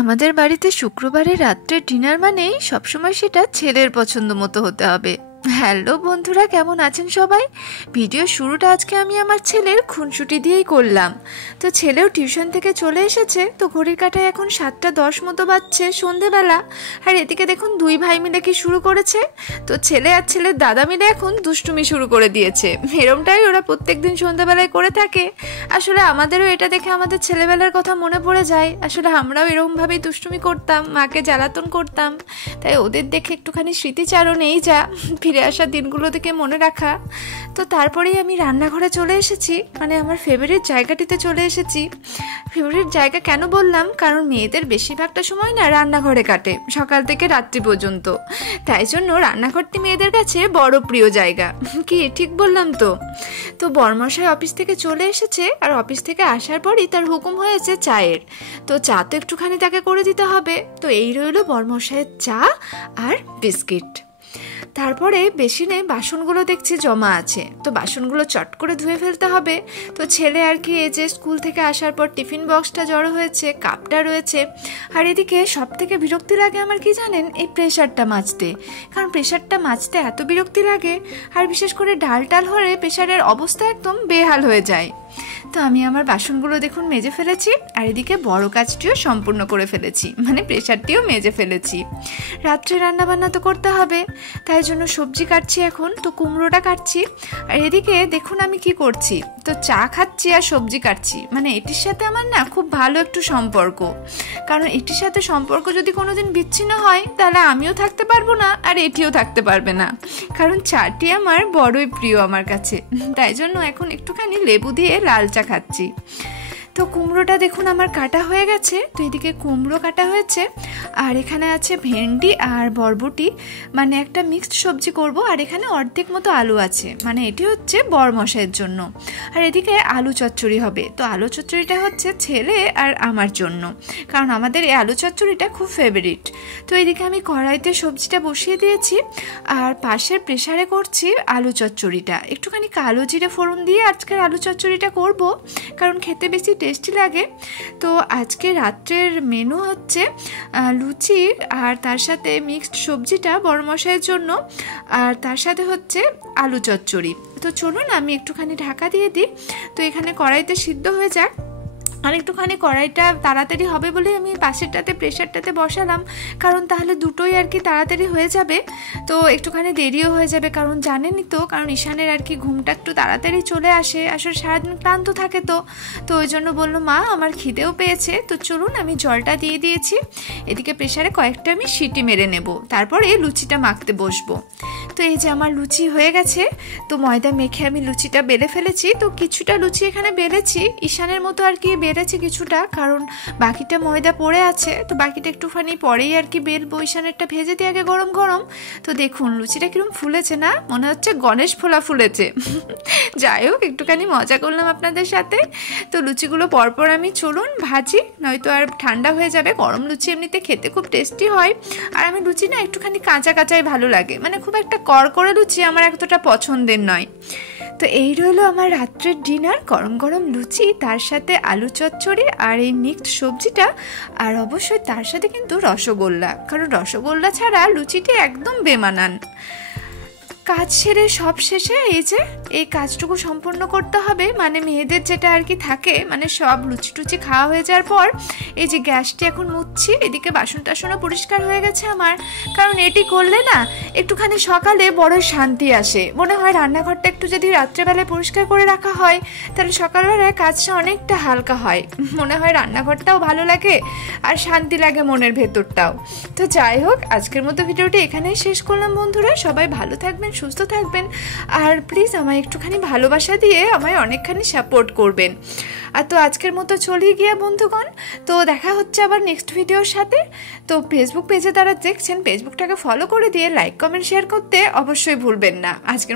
আমাদের বাড়িতে শুক্রবারের রাত্রে ডিনার মানেই সবসময় সেটা ছেলের পছন্দ মতো হতে হবে। হ্যালো বন্ধুরা, কেমন আছেন সবাই? ভিডিও শুরুটা আজকে আমি আমার ছেলের খুনসুটি দিয়েই করলাম। তো ছেলেও টিউশন থেকে চলে এসেছে, তো ঘড়ির কাঁটায় এখন 7:10 মতো বাজছে সন্ধেবেলা। আর এদিকে দেখুন দুই ভাই মিলে কি শুরু করেছে। তো ছেলে আর ছেলের দাদা মিলে এখন দুষ্টুমি শুরু করে দিয়েছে। এরমটাই ওরা প্রত্যেকদিন সন্ধ্যাবেলায় করে থাকে। আসলে আমাদেরও এটা দেখে আমাদের ছেলেবেলার কথা মনে পড়ে যায়। আসলে আমরাও এরকমভাবেই দুষ্টুমি করতাম, মাকে জ্বালাতন করতাম। তাই ওদের দেখে একটুখানি স্মৃতিচারণ এই যা ফিরে আসা দিনগুলো থেকে মনে রাখা। তো তারপরেই আমি রান্নাঘরে চলে এসেছি, মানে আমার ফেভারিট জায়গাটিতে চলে এসেছি। ফেভারিট জায়গা কেন বললাম, কারণ মেয়েদের বেশিরভাগটা সময় না রান্নাঘরে কাটে, সকাল থেকে রাত্রি পর্যন্ত। তাই জন্য রান্নাঘরটি মেয়েদের কাছে বড় প্রিয় জায়গা। কি ঠিক বললাম তো? তো বরমশাই অফিস থেকে চলে এসেছে, আর অফিস থেকে আসার পরই তার হুকুম হয়েছে চায়ের। তো চা তো একটুখানি তাকে করে দিতে হবে। তো এই রইল বরমশাইয়ের চা আর বিস্কিট। তারপরে বেসিনে বাসনগুলো দেখছি জমা আছে, তো বাসনগুলো চট করে ধুয়ে ফেলতে হবে। তো ছেলে আর কি এই যে স্কুল থেকে আসার পর টিফিন বক্সটা জড়ো হয়েছে, কাপটা রয়েছে। আর এদিকে সব থেকে বিরক্তি লাগে আমার কি জানেন, এই প্রেশারটা মাজতে। কারণ প্রেশারটা মাজতে এত বিরক্তি লাগে, আর বিশেষ করে ডাল টাল হলে প্রেশারের অবস্থা একদম বেহাল হয়ে যায়। তো আমি আমার বাসনগুলো দেখুন মেজে ফেলেছি, আর এদিকে বড় কাজটিও সম্পূর্ণ করে ফেলেছি, মানে প্রেশারটিও মেজে ফেলেছি। রাত্রে রান্নাবান্না তো করতে হবে, তাই জন্য সবজি কাটছি এখন। তো কুমড়োটা কাটছি, আর এদিকে দেখুন আমি কি করছি, তো চা খাচ্ছি আর সবজি কাটছি। মানে এটির সাথে আমার না খুব ভালো একটু সম্পর্ক, কারণ এটির সাথে সম্পর্ক যদি কোনোদিন বিচ্ছিন্ন হয় তাহলে আমিও থাকতে পারবো না, আর এটিও থাকতে পারবে না। কারণ চাটি আমার বড়ই প্রিয় আমার কাছে, তাই জন্য এখন একটুখানি লেবু দিয়ে লাল চা খাচ্ছি। তো কুমড়োটা দেখুন আমার কাটা হয়ে গেছে। তো এদিকে কুমড়ো কাটা হয়েছে, আর এখানে আছে ভেন্ডি আর বরবটি, মানে একটা মিক্সড সবজি করব। আর এখানে অর্ধেক মতো আলু আছে, মানে এটি হচ্ছে বরমশাইয়ের জন্য। আর এদিকে আলু চচ্চড়ি হবে। তো আলু চচ্চড়িটা হচ্ছে ছেলে আর আমার জন্য, কারণ আমাদের এই আলু চচ্চড়িটা খুব ফেভারিট। তো এদিকে আমি কড়াইতে সবজিটা বসিয়ে দিয়েছি, আর পাশের প্রেসারে করছি আলু চচ্চড়িটা। একটুখানি কালো জিরে ফোড়ন দিয়ে আজকের আলু চচ্চড়িটা করব, কারণ খেতে বেশি টেস্টি লাগে। তো আজকে রাত্রের মেনু হচ্ছে লুচি, আর তার সাথে মিক্সড সবজিটা বড়মশাইয়ের জন্য, আর তার সাথে হচ্ছে আলু চচ্চড়ি। তো চলুন আমি একটুখানি ঢাকা দিয়ে দিই। তো এখানে কড়াইতে সিদ্ধ হয়ে যাক। আর একটুখানি কড়াইটা তাড়াতাড়ি হবে বলে আমি পাশেরটাতে প্রেশারটাতে বসালাম, কারণ তাহলে দুটোই আর কি তাড়াতাড়ি হয়ে যাবে। তো একটুখানি দেরিও হয়ে যাবে, কারণ জানেনই তো, কারণ ঈশানের আর কি ঘুমটা একটু তাড়াতাড়ি চলে আসে, আসলে সারাদিন ক্লান্ত থাকে। তো ওই জন্য বললো মা আমার খিদেও পেয়েছে। তো চলুন আমি জলটা দিয়ে দিয়েছি। এদিকে প্রেশারে কয়েকটা আমি সিটি মেরে নেব, তারপরে লুচিটা মাখতে বসবো। তো এই যে আমার লুচি হয়ে গেছে। তো ময়দা মেখে আমি লুচিটা বেলে ফেলেছি। তো কিছুটা লুচি এখানে বেলেছি, ঈশানের মতো আর কি বেড়েছে কিছুটা, কারণ বাকিটা ময়দা পড়ে আছে। তো বাকিটা একটুখানি পরেই আর কি বেলবো, ঈশানেরটা ভেজে দিয়ে আগে গরম গরম। তো দেখুন লুচিটা কিরম ফুলেছে না, মনে হচ্ছে গণেশ ফোলা ফুলেছে। যাই হোক, একটুখানি মজা করলাম আপনাদের সাথে। তো লুচিগুলো পরপর আমি চলুন ভাজি, নয়তো আর ঠান্ডা হয়ে যাবে। গরম লুচি এমনিতে খেতে খুব টেস্টি হয়, আর আমি লুচি না একটুখানি কাঁচা কাঁচাই ভালো লাগে, মানে খুব একটা কড়কড়ে লুচি আমার এতটা পছন্দের নয়। তো এই রইল আমার রাত্রের ডিনার, গরম গরম লুচি, তার সাথে আলু চচ্চড়ি আর এই মিক্সড সবজিটা, আর অবশ্যই তার সাথে কিন্তু রসগোল্লা, কারণ রসগোল্লা ছাড়া লুচিটি একদম বেমানান। কাজ সেরে সব শেষে এই যে এই কাজটুকু সম্পূর্ণ করতে হবে, মানে মেয়েদের যেটা আর কি থাকে, মানে সব লুচি টুচি খাওয়া হয়ে যাওয়ার পর এই যে গ্যাসটি এখন মুছছি। এদিকে বাসন টাসনও পরিষ্কার হয়ে গেছে আমার, কারণ এটি করলে না একটুখানি সকালে বড় শান্তি আসে। মনে হয় রান্নাঘরটা একটু যদি রাত্রেবেলায় পরিষ্কার করে রাখা হয়, তাহলে সকালবেলায় কাজটা অনেকটা হালকা হয়। মনে হয় রান্নাঘরটাও ভালো লাগে, আর শান্তি লাগে মনের ভেতরটাও। তো যাই হোক, আজকের মতো ভিডিওটি এখানেই শেষ করলাম বন্ধুরা। সবাই ভালো থাকবেন, সুস্থ থাকবেন, আর প্লিজ আমায় একটুখানি ভালোবাসা দিয়ে আমায় অনেকখানি সাপোর্ট করবেন। আর তো আজকের মতো চলে গিয়া বন্ধুগণ, তো দেখা হচ্ছে আবার নেক্সট ভিডিওর সাথে। তো ফেসবুক পেজে যারা দেখছেন, ফেসবুকটাকে ফলো করে দিয়ে লাইক কমেন্ট শেয়ার করতে অবশ্যই ভুলবেন না। আজকের